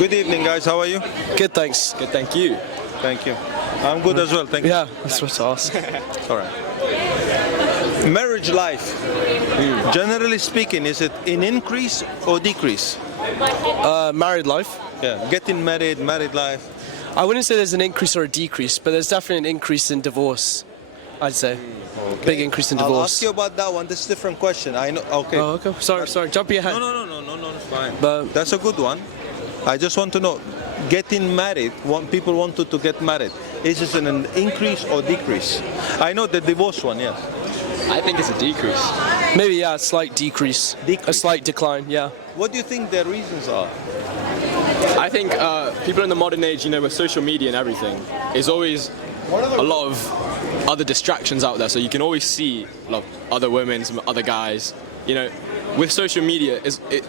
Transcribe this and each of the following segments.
Good evening, guys. How are you? Good, thanks. Good, thank you. Thank you. I'm good as well. Thank you. Yeah, that's what I asked. All right. Marriage life. Generally speaking, is it in increase or decrease? Married life. Yeah. Getting married, married life. I wouldn't say there's an increase or a decrease, but there's definitely an increase in divorce, I'd say. Okay. Big increase in divorce. I'll ask you about that one. This is a different question. I know. Okay. Oh, okay. Sorry. Jump ahead. No. It's fine. But That's a good one. I just want to know, getting married, people wanted to get married. Is this an increase or decrease? I know the divorce one, yes. I think it's a decrease. maybe, yeah, a slight decrease. A slight decline, yeah. What do you think the reasons are? I think people in the modern age, with social media and everything, is always a lot of other distractions out there. So you can always see a lot of other women, some other guys. With social media,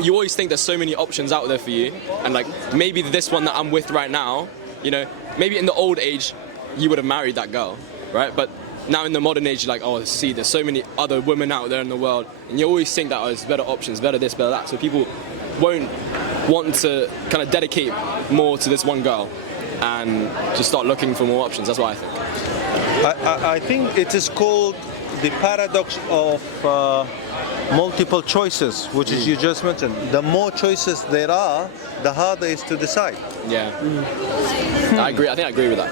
you always think there's so many options out there for you, and like maybe this one that I'm with right now, maybe in the old age you would have married that girl, right? But now in the modern age, you're like, oh, see, there's so many other women out there in the world, and you always think that there's better options, better this, better that. So people won't want to kind of dedicate more to this one girl and just start looking for more options. That's what I think. I think it is called the paradox of multiple choices, which is you just mentioned. The more choices there are, the harder it is to decide. Yeah. I agree. I think I agree with that.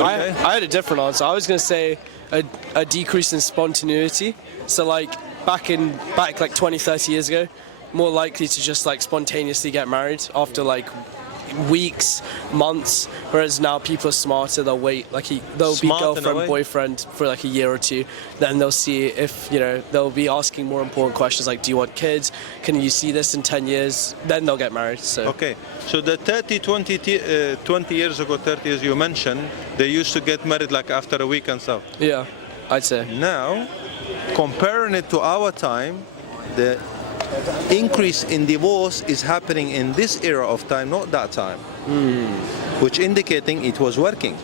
Yeah. I had a different answer. I was going to say a decrease in spontaneity. So like back like 20, 30 years ago, more likely to just like spontaneously get married after like weeks, months, whereas now people are smarter. They'll wait, they'll be girlfriend, boyfriend for like a year or two, then they'll see if, they'll be asking more important questions like, do you want kids? Can you see this in 10 years? Then they'll get married. So Okay, so the 20 years ago, 30 years you mentioned, they used to get married like after a week and stuff. yeah, I'd say. Now, comparing it to our time, the increase in divorce is happening in this era of time, not that time, which indicating it was working.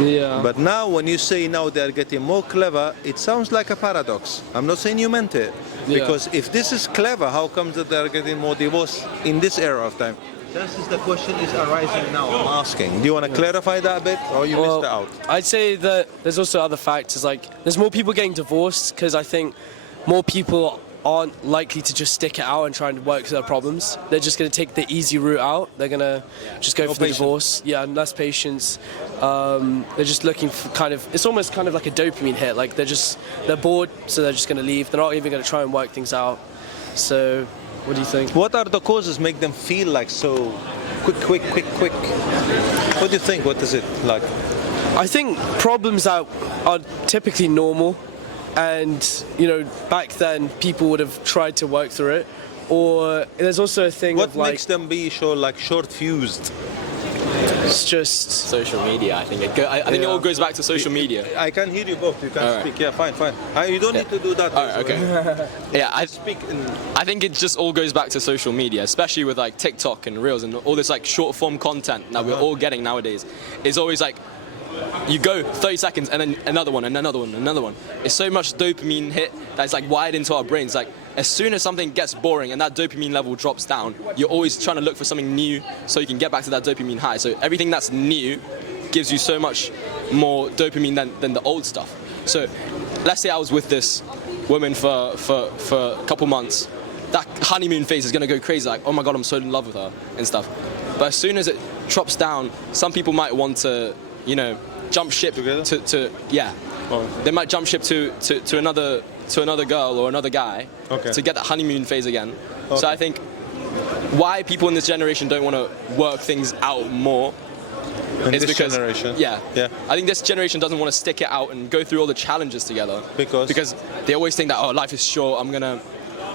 Yeah. But now when you say now they are getting more clever, it sounds like a paradox. I'm not saying you meant it, because if this is clever, how comes that they are getting more divorce in this era of time? This is the question is arising now, I'm asking. Do you want to clarify that a bit, or you missed it out? I'd say that there's also other factors, like there's more people getting divorced because I think more people aren't likely to just stick it out and try and work through their problems. They're just going to take the easy route out. They're going to just go for the divorce. Yeah, and less patience. They're just looking for it's almost kind of like a dopamine hit. Like they're bored, so they're just going to leave. They're not even going to try and work things out. So, what do you think? What are the causes make them feel like so quick? What do you think? What is it like? I think problems are typically normal. And, back then people would have tried to work through it. Or there's also a thing what of like... What makes them be short-fused? It's just... social media, I think. I think it all goes back to social media. I can hear you both. You can speak. Yeah, fine. You don't need to do that. All right, okay. Yeah, I think it just all goes back to social media, especially with like TikTok and Reels and all this like short form content that we're all getting nowadays. It's always like, you go 30 seconds and then another one and another one and another one. It's so much dopamine hit that's like wired into our brains. Like as soon as something gets boring and that dopamine level drops down, you're always trying to look for something new so you can get back to that dopamine high. So everything that's new gives you so much more dopamine than the old stuff. So let's say I was with this woman for a couple months. That honeymoon phase is gonna go crazy, like, oh my God, I'm so in love with her and stuff. But as soon as it drops down, some people might want to jump ship to they might jump ship to another girl or another guy to get that honeymoon phase again. So I think why people in this generation don't want to work things out more is because generation. Yeah. I think this generation doesn't want to stick it out and go through all the challenges together because they always think that life is short.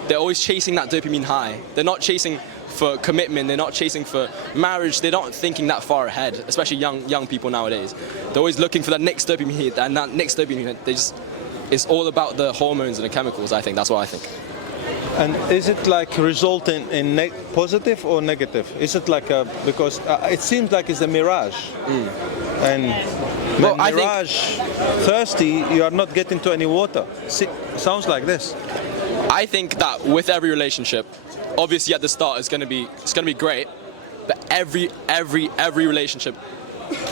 They're always chasing that dopamine high. They're not chasing for commitment, they're not chasing for marriage, they're not thinking that far ahead, especially young people nowadays. They're always looking for that next dopamine hit, and that next dopamine hit, it's all about the hormones and the chemicals, I think. That's what I think. And is it like resulting in positive or negative? Is it like because it seems like it's a mirage. And when mirage thirsty, you are not getting to any water. Sounds like this. I think that with every relationship, obviously at the start it's gonna be great, but every relationship,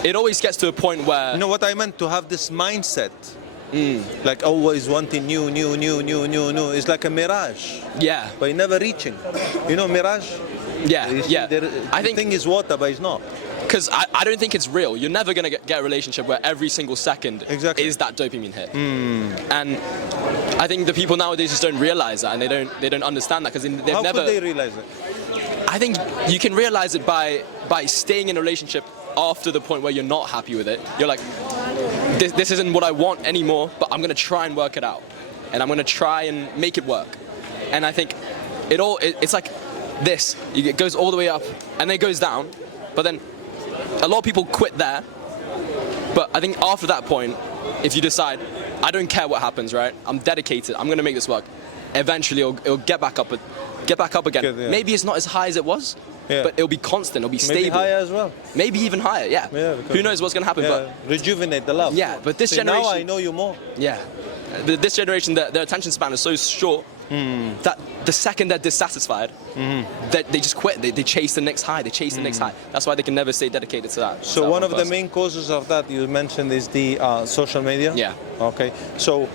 it always gets to a point where You know what I meant? To have this mindset. Like always wanting new. It's like a mirage, yeah, but you're never reaching. You know, mirage? yeah, You see, yeah. I the think thing is water, but it's not. because I don't think it's real. You're never gonna get a relationship where every single second Exactly. is that dopamine hit. And I think the people nowadays just don't realize that, and they don't understand that because they've How never. could they realize it? I think you can realize it by staying in a relationship after the point where you're not happy with it. You're like, this isn't what I want anymore, but I'm gonna try and work it out, and I'm gonna try and make it work. And I think it's like this. It goes all the way up and then it goes down, but then a lot of people quit there. But I think after that point, if you decide, I don't care what happens, right? I'm dedicated. I'm gonna make this work. Eventually, it'll get back up again. Good, yeah. Maybe it's not as high as it was, Yeah. but it'll be constant. It'll be stable. Maybe higher as well. Maybe even higher. Yeah. Yeah, Who knows what's gonna happen? Yeah, rejuvenate the love. But yeah. But this See, generation. now I know you more. Yeah. This generation, their attention span is so short that the second they're dissatisfied, that they just quit. They chase the next high. They chase the next high. That's why they can never stay dedicated to that. So that one of the person. main causes of that you mentioned is the social media. Yeah. Okay. So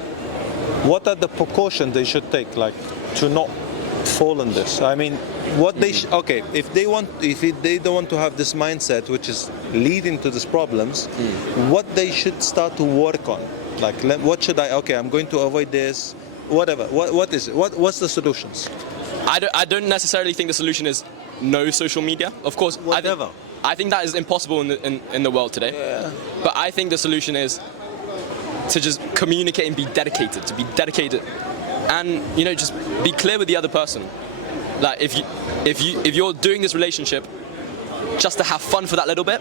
what are the precautions they should take, like, to not fall in this? I mean, what they okay, if they don't want to have this mindset, which is leading to these problems, what they should start to work on, like, what should okay, I'm going to avoid this, whatever. What is it? What's the solutions? I don't necessarily think the solution is no social media. Of course, Whatever. I think that is impossible in the world today. Yeah. But I think the solution is to just communicate and be dedicated. To be dedicated, and just be clear with the other person. Like if you're doing this relationship just to have fun for that little bit,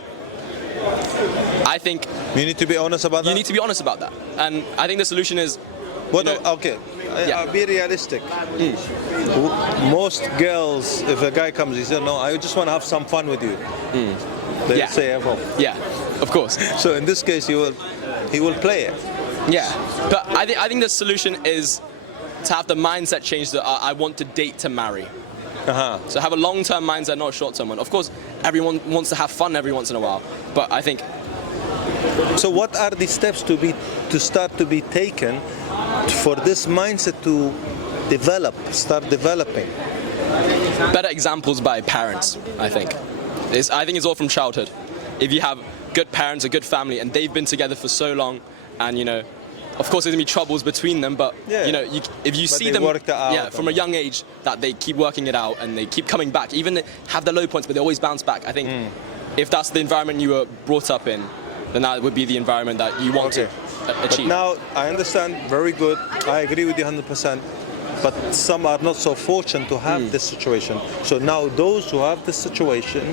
I think You need to be honest about that. you need to be honest about that. And I think the solution is What? you know, Okay. Yeah. Be realistic. Most girls, if a guy comes, he says, "No, I just want to have some fun with you." They Yeah. say, "Oh." yeah, of course. So in this case, he will play it. Yeah, but I think the solution is to have the mindset change that I want to date to marry. So have a long-term mindset, not a short-term one. Of course, everyone wants to have fun every once in a while, but I think So what are the steps to start to be taken for this mindset to start developing? better examples by parents. I think it's all from childhood. If you have good parents, a good family, and they've been together for so long, and of course there's gonna be troubles between them, but Yeah. if you But see they them, worked it out from a young age, that they keep working it out and they keep coming back, even they have their low points, but they always bounce back. I think if that's the environment you were brought up in, then that would be the environment that you want Okay. to But achieve. now I understand, very good. I agree with you 100%. But some are not so fortunate to have this situation. So now those who have this situation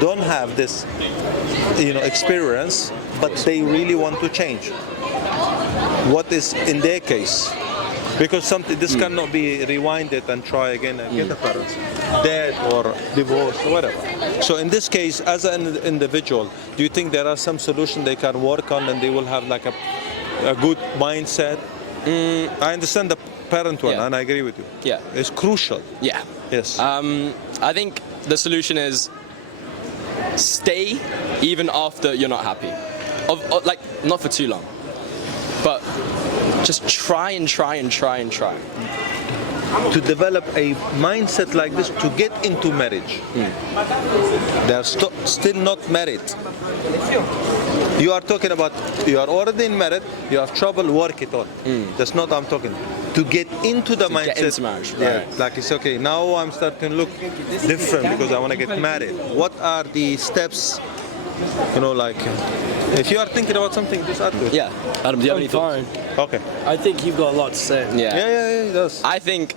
don't have this, experience, but they really want to change. What is in their case? Because this cannot be rewinded and try again and get the parents dead or divorced or whatever. So in this case, as an individual, do you think there are some solutions they can work on and they will have like a good mindset? I understand the parent one, Yeah. and I agree with you. Yeah. It's crucial. Yeah. Yes. I think the solution is stay even after you're not happy. Like, not for too long, but just try and try and try and try. To develop a mindset like this to get into marriage. They are still not married. You are talking about you are already married, you have trouble, work it on. That's not what I'm talking. To get into the mindset. Get into marriage, Yeah, right. like it's okay. Now I'm starting to look different because I want to get married. What are the steps? Like if you are thinking about something, just add to it. Yeah. Adam, do you have any thoughts? Fine. Okay. I think you've got a lot to say. Yeah, it does. I think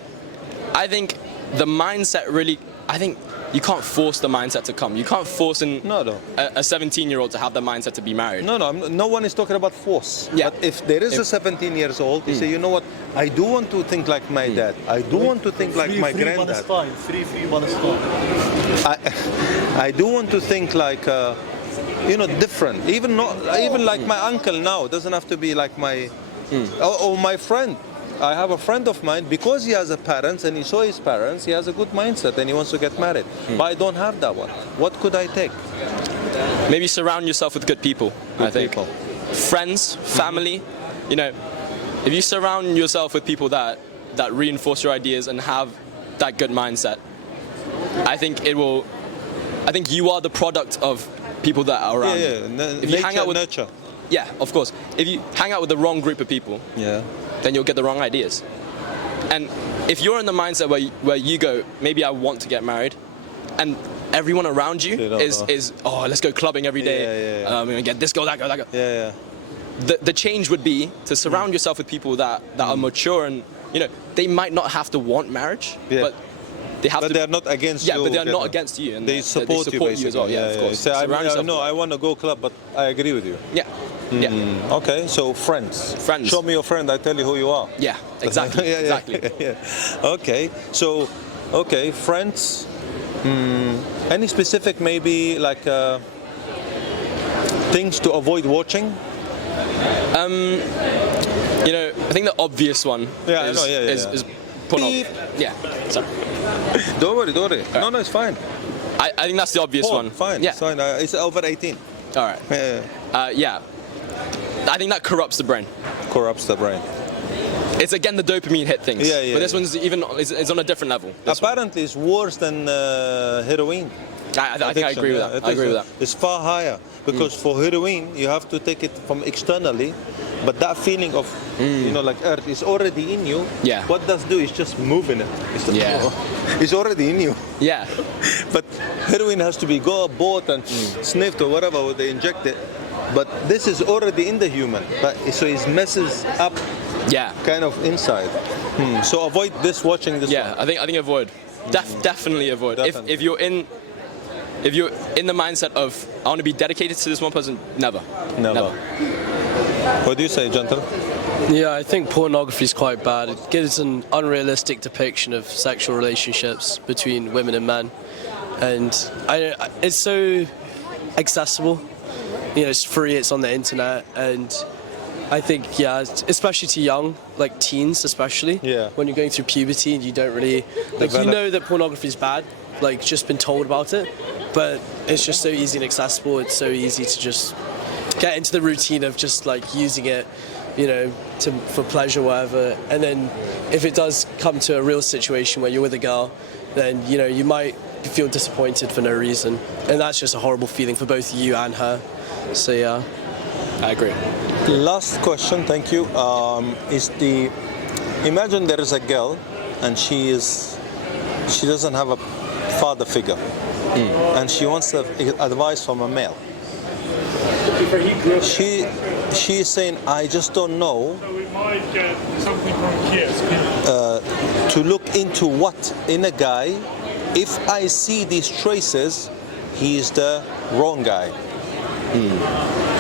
the mindset really. I think you can't force the mindset to come. You can't force No. a 17-year-old to have the mindset to be married. No one is talking about force. Yeah. But if there is a 17 years old, you say, you know what, I do want to think like my dad. I do want to think like my granddad. Free Palestine. I do want to think like, different. Even like my uncle now. It doesn't have to be like my, or my friend. I have a friend of mine, because he has a parents and he saw his parents, he has a good mindset and he wants to get married. But I don't have that one. What could I take? Maybe surround yourself with good people. I think people. friends, family. You know, if you surround yourself with people that reinforce your ideas and have that good mindset, I think it will. I think you are the product of people that are around you. If you hang out with nurture. Yeah, of course. If you hang out with the wrong group of people, then you'll get the wrong ideas. And if you're in the mindset where you go, maybe I want to get married, and everyone around you is oh, let's go clubbing every day. I'm gonna get this girl, that girl, that girl. The change would be to surround yourself with people that are mature, and you know, they might not have to want marriage, but they have but to. they're not against you. Yeah, but they're not against you, and they support you as well. Yeah, of course. So I want to go club, but I agree with you. Yeah. Yeah. Okay, so friends. Friends. Show me your friend, I tell you who you are. Yeah, exactly. Exactly. Okay, so, friends. Any specific, maybe, like, things to avoid watching? You know, I think the obvious one is pornography. Yeah, sorry. Don't worry. No, it's fine. I think that's the obvious one. Fine, Yeah. it's fine. It's over 18. All right. Yeah. I think that corrupts the brain. Corrupts the brain. It's again the dopamine hit things. Yeah. But this one's is on a different level. Apparently, it's worse than heroin. I think I agree with that. I agree with that. It's far higher because for heroin you have to take it from externally, but that feeling of like earth is already in you. Yeah. What does do is just moving it. It's already in you. Yeah. But heroin has to be bought and sniffed or whatever they inject it. But this is already in the human, so it messes up. Yeah. Kind of inside. So avoid watching this. Yeah, one. I think avoid. Definitely avoid. Definitely. If you're in the mindset of I want to be dedicated to this one person, never. What do you say, Gentle? Yeah, I think pornography is quite bad. It gives an unrealistic depiction of sexual relationships between women and men, and it's so accessible. You know, it's free. It's on the internet, and I think, especially to young, like teens especially, when you're going through puberty and you don't really, like, you know that pornography is bad, like, just been told about it, but it's just so easy and accessible. It's so easy to just get into the routine of just, like, using it, you know, for pleasure, whatever. And then if it does come to a real situation where you're with a girl, then, you know, you might feel disappointed for no reason. And that's just a horrible feeling for both you and her. So, yeah. I agree. Last question, thank you. Imagine there is a girl and she doesn't have a father figure, and she wants advice from a male. She is saying, I just don't know to look into what in a guy. If I see these traces, he is the wrong guy.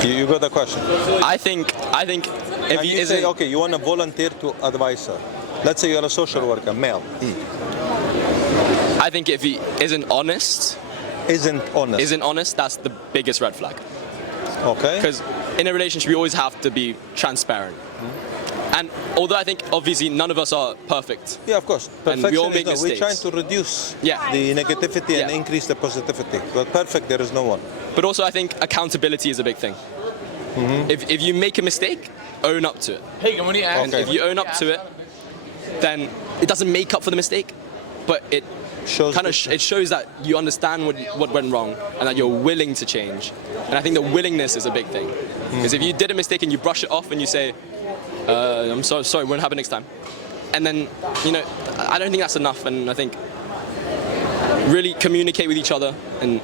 You got the question? I think if you say, okay, you want to volunteer to advise her. Let's say you're a social worker, male. I think if he isn't honest, that's the biggest red flag. Okay. Because in a relationship, you always have to be transparent. And although I think obviously none of us are perfect. Yeah, of course. And we all make mistakes. We're trying to reduce the negativity and increase the positivity. But perfect, there is no one. But also I think accountability is a big thing. If you make a mistake, own up to it. And if you own up to it, then it doesn't make up for the mistake, but it shows that you understand what went wrong and that you're willing to change. And I think the willingness is a big thing. Because if you did a mistake and you brush it off and you say, I'm sorry, won't happen next time. And then, you know, I don't think that's enough. And I think really communicate with each other and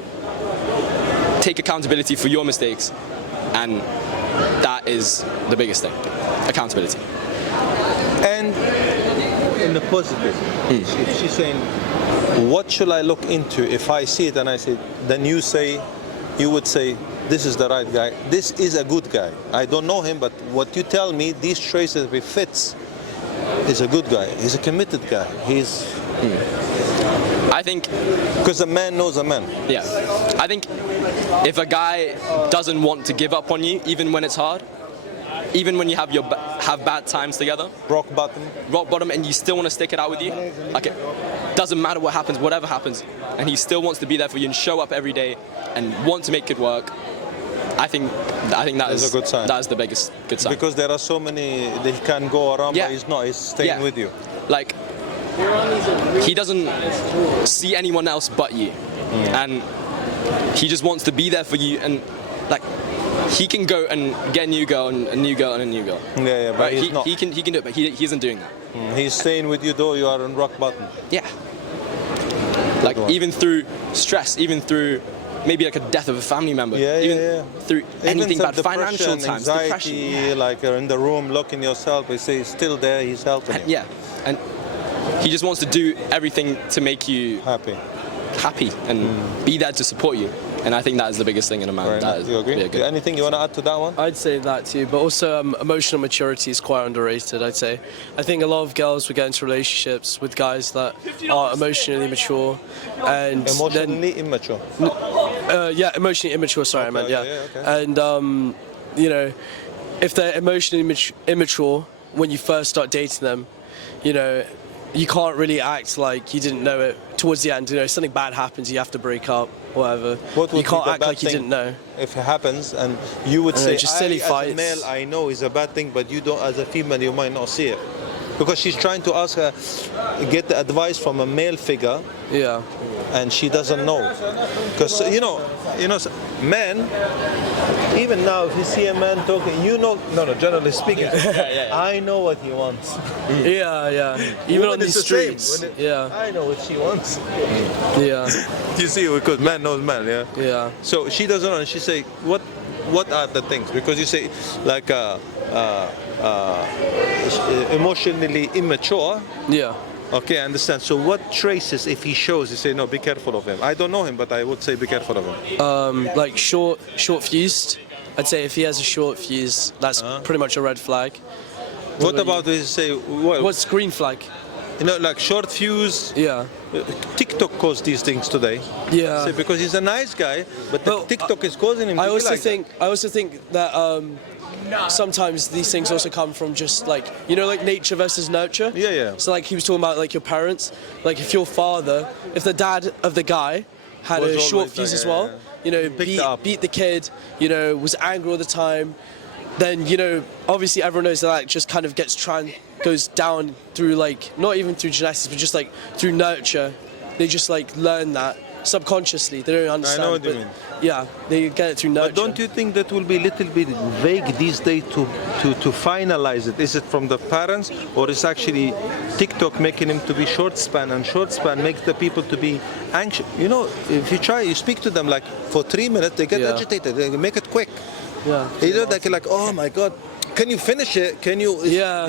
take accountability for your mistakes. And that is the biggest thing, accountability. And in the positive, if she's saying, what should I look into if I see it and I say, then you would say, this is the right guy. This is a good guy. I don't know him, but what you tell me, these traces, if it fits, is a good guy. He's a committed guy. I think... Because a man knows a man. Yeah. I think if a guy doesn't want to give up on you, even when it's hard, even when you have have bad times together, Rock bottom. rock bottom, and you still want to stick it out with you. Like it doesn't matter what happens, whatever happens, and he still wants to be there for you and show up every day and want to make it work. I think that That's is a good sign. That is the biggest good sign. Because there are so many, they can go around, Yeah. but he's not. He's staying with you. Like he doesn't see anyone else but you, and he just wants to be there for you. And like he can go and get a new girl and a new girl and a new girl. Yeah, but Right? he's not. He can do it, but he isn't doing that. He's staying with you though you are on rock bottom. Yeah. Like even through stress, even through maybe like a death of a family member, even through anything some bad, financial depression, times, anxiety, depression. like you're in the room looking yourself, he say he's still there, he's helping you. Yeah, and he just wants to do everything to make you Happy. and be there to support you. And I think that is the biggest thing in a man. Right. That is You agree? really good. Anything you want to add to that one? I'd say that too, but also emotional maturity is quite underrated, I'd say. I think a lot of girls would get into relationships with guys that are emotionally mature and Emotionally immature. emotionally immature, sorry, I meant, yeah, okay. And, you know, if they're emotionally immature when you first start dating them, you know, you can't really act like you didn't know it towards the end. You know, something bad happens, you have to break up, whatever. What would You can't be the act bad like you thing didn't know. if it happens, and you would I say, know, just silly as a fights. male, I know it's a bad thing, but you don't, as a female, you might not see it. Because she's trying to ask her, get the advice from a male figure, Yeah. and she doesn't know. Because men, even now, if you see a man talking, generally speaking, I know what he wants. Yeah. Even Women on these is the same. streets. When I know what she wants. Yeah. You see, because man knows man, yeah. Yeah. So she doesn't know, and she say, what are the things? Because you say, like, emotionally immature. Yeah. Okay, I understand. So what traces, if he shows, you say, no, be careful of him. I don't know him, but I would say be careful of him. Like short fused. I'd say if he has a short fuse, that's pretty much a red flag. What about, you say, What's green flag? like short fuse? Yeah. TikTok caused these things today. Yeah. Say, because he's a nice guy, but Well, TikTok is causing him to I be also like think that sometimes these things also come from just like like nature versus nurture. Yeah. So like he was talking about like your parents, like if your father, if the dad of the guy had Was a short always fuse like, as well, Picked it up. beat the kid, was angry all the time, then obviously everyone knows that just kind of goes down through like not even through genetics but just like through nurture. They just like learn that subconsciously. They don't understand. what you but mean. Yeah, they get it through nurture. But don't you think that will be a little bit vague these days to finalize it? Is it from the parents, or is actually TikTok making him to be short span, and short span makes the people to be anxious? If you speak to them like for 3 minutes, they get agitated. They make it quick. Yeah. They're like, oh my God, can you finish it? Can you? Yeah.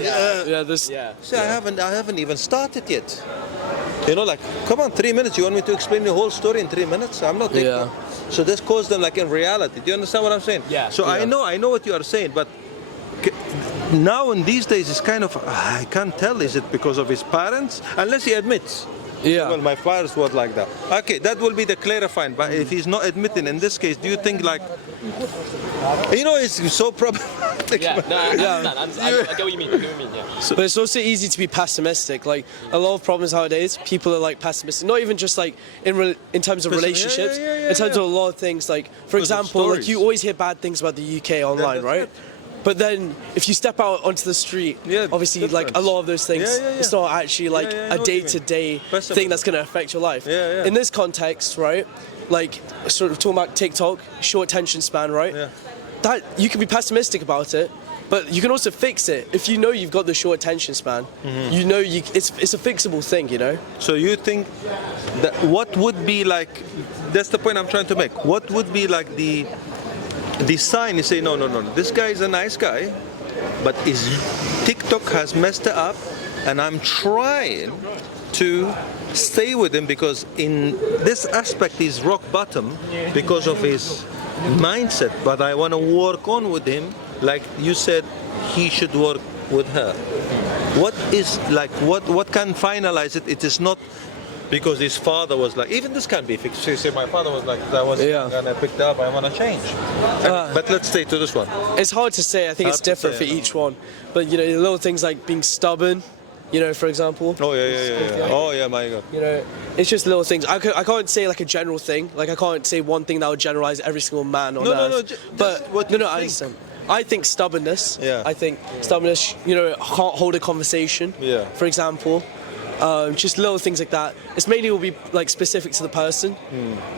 See, I haven't even started yet. Like, come on, 3 minutes. You want me to explain the whole story in 3 minutes? I'm not taking Yeah. So this caused them like in reality. Do you understand what I'm saying? Yeah. So I know what you are saying, but now in these days it's kind of, I can't tell. Is it because of his parents? Unless he admits. Yeah. Well, my parents were like that. Okay, that will be the clarifying. But if he's not admitting in this case, do you think like, it's so problematic. Yeah, no, I get what you mean. Yeah. But it's also easy to be pessimistic. Like a lot of problems nowadays, people are like pessimistic. Not even just like in terms of relationships, in terms of a lot of things. Like for example, like you always hear bad things about the UK online, that's right? it. But then if you step out onto the street, obviously like a lot of those things, it's not actually like I a know what you mean. day-to-day Pessimism. thing that's going to affect your life. Yeah. In this context, right? Like sort of talking about TikTok, short attention span, right? Yeah. That you can be pessimistic about it, but you can also fix it if you know you've got the short attention span. It's a fixable thing, So you think that what would be like? That's the point I'm trying to make. What would be like the sign? You say no. This guy is a nice guy, but his TikTok has messed it up, and I'm trying to stay with him because in this aspect he's rock bottom because of his mindset. But I want to work on with him, like you said, he should work with her. What is like what can finalize it? It is not because his father was like, even this can be fixed. She said, my father was like, I was young and I picked up, I want to change. But let's stay to this one. It's hard to say. I think it's Hard to different say, for no. each one. But you know, little things like being stubborn, you know, for example. Oh yeah. Oh yeah, my God. You know, it's just little things. I can't say like a general thing. Like I can't say one thing that would generalize every single man on earth. But what no, you I think. understand. I think stubbornness. Yeah. I think stubbornness. You know, can't hold a conversation. Yeah. For example, just little things like that. It's mainly will be like specific to the person,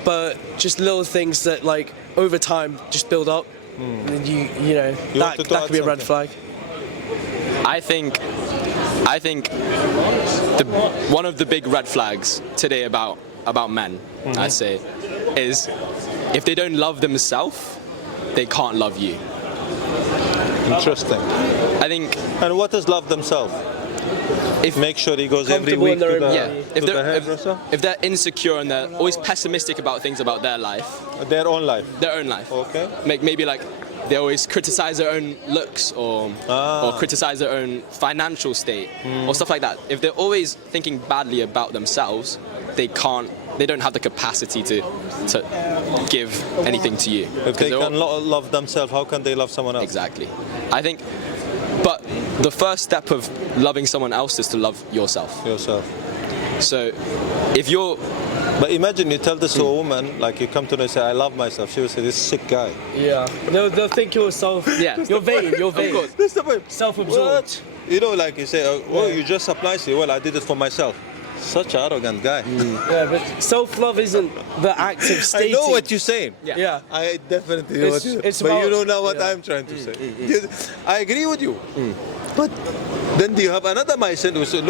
but just little things that like over time just build up. And then you know that wanted to could be a add red something? flag. I think one of the big red flags today about men, I'd say, is if they don't love themselves, they can't love you. Interesting. I think And what is love themselves? if Make sure he goes every Comfortable week in their to own the, body. if to the hairdresser. if they're insecure and they're always pessimistic about things about their life, Their own life. their own life, Okay. maybe like they always criticize their own looks or criticize their own financial state or stuff like that. If they're always thinking badly about themselves, they don't have the capacity to give anything to you. If 'Cause they they're can love themselves, how can they love someone else? Exactly. I think, but the first step of loving someone else is to love yourself. Yourself. So if you're, But imagine you tell this to a woman, like you come to her and say, I love myself. She will say, this sick guy. Yeah. They'll think you're Yeah. You're vain. You're vain. course. That's the point. Self-absorbed. What? You know, like you say, well, you just apply, say, well, I did it for myself. Such an arrogant guy. Yeah, but self-love isn't the act of I stating. know what you're saying. Yeah. I definitely know It's- what you're saying. it's But you about- don't know what yeah. I'm trying to say. I agree with you. But then do you have another mindset who says,